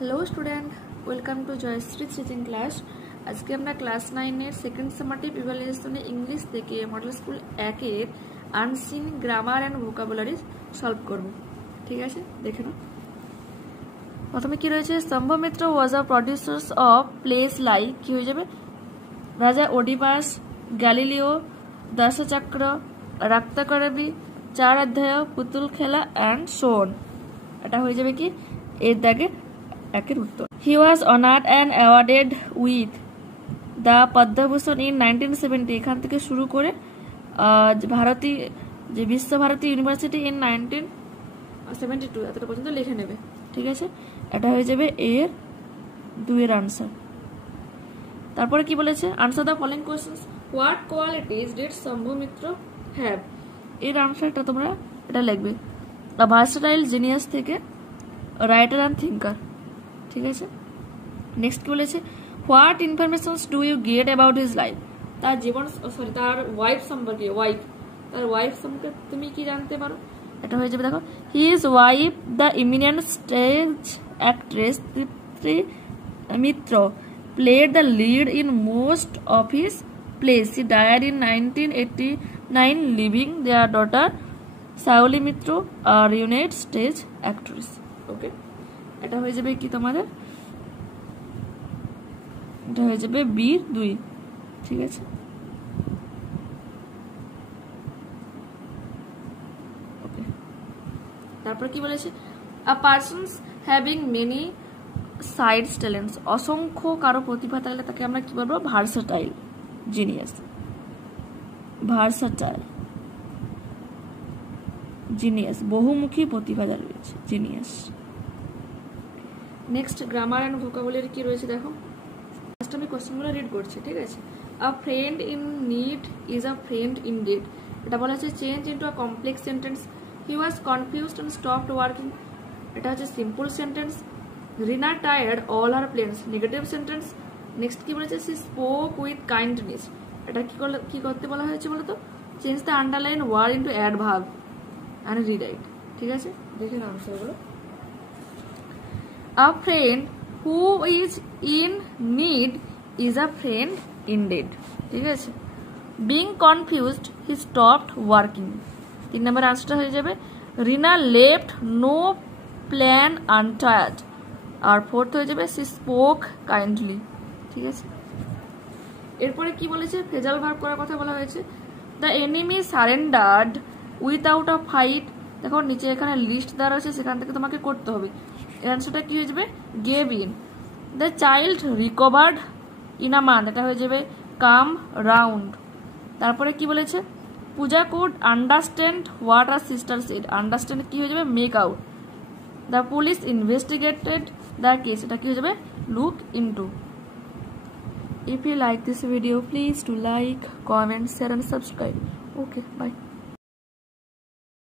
Hello student, welcome to Jayshree teaching class. आज के আমরা ক্লাস 9 এর সেকেন্ড সামারটিভ ইভালুয়েশনে ইংলিশ থেকে মডেল স্কুল 1 এর unseen grammar and vocabulary solve করব। ঠিক আছে, দেখে নাও। প্রথমে কি রয়েছে, Shambhu Mitra was a producers of plays like কি হয়ে যাবে রাজা ওডিপাস, গ্যালিলিও, দশচক্র, রক্তকরবী, চার অধ্যায়, পুতুল খেলা এন্ড সোন। এটা হয়ে যাবে কি এর দাগে একের উত্তর। He was honoured and awarded with the Padma Bhushan in 1970। এখান থেকে শুরু করে ভারতী যে বিশ্বভারতী ইউনিভার্সিটি ইন 1972 এতটা পর্যন্ত লিখে নেবে। ঠিক আছে, এটা হয়ে যাবে এর 2 এর আনসার। তারপরে কি বলেছে, answer the following questions. What qualities did Shambhu Mitra have. এর আনসারটা তোমরা এটা লিখবে আ ভার্সেটাইল জিনিয়াস থেকে রাইটার অ্যান্ড থিঙ্কার। ঠিক আছে, নেক্সট কি বলেছে, what informations do you get about his life. তার জীবন তার ওয়াইফ সম্পর্কে তার ওয়াইফ সম্পর্কে তুমি কি জানতে পারো। এটা হয়ে যাবে দেখো, his wife the eminent stage actress Tripti Mitra played the lead in most of his plays. She died in 1989, leaving their daughter Saoli Mitro, a renowned stage actress. Okay, এটা হয়ে যাবে কি তোমাদের, এটা হয়ে যাবে বি 2। ঠিক আছে, ওকে। তারপর কি বলেছে, a persons having many sides talents. অসংখ্য কারো প্রতিভা থাকলে তাকে আমরা কি বলবো, ভার্সাটাইল জিনিয়াস। ভার্সাটাইল জিনিয়াস, বহুমুখী প্রতিভা যার রয়েছে, genius. Next grammar and vocabulary কি রয়েছে দেখো। ফার্স্ট আমি কোশ্চেনগুলো রিড করছি। ঠিক আছে, a friend in need is a friend indeed. এটা বলা হচ্ছে change into a complex sentence. He was confused and stopped working. এটা হচ্ছে simple sentence. Rina tired all her plans, negative sentence. Next কি বলেছে, সি স্পোক উইথ কাইন্ডনেস। এটা কি করতে বলা হয়েছে বলতো, change the underline word into adverb and rewrite. ঠিক আছে, দেখে নাও আনসারগুলো। A friend who is in need is a friend indeed. ঠিক আছে, being confused he stopped working. 3 number আনসারটা হয়ে যাবে, Rina left no plan untired. আর 4th হয়ে যাবে, সি স্পোক কাইন্ডলি। ঠিক আছে, এরপরে কি বলেছে, ফ্রেজাল ভার্ব করার কথা বলা হয়েছে। The enemy surrendered without a fight. দেখো নিচে এখানে লিস্ট দেওয়া রয়েছে, সেখান থেকে তোমাকে করতে হবে। এর আনসারটা কি হয়ে যাবে, gave in. The child recovered in a month. এটা হয়ে যাবে কাম রাউন্ড। তারপরে কি বলেছে, Puja could understand what her sister said. Understand কি হয়ে যাবে, make out. The police investigated the case. এটা কি হয়ে যাবে, look into. If you like this video, please do like, comment, share and subscribe. Okay, bye.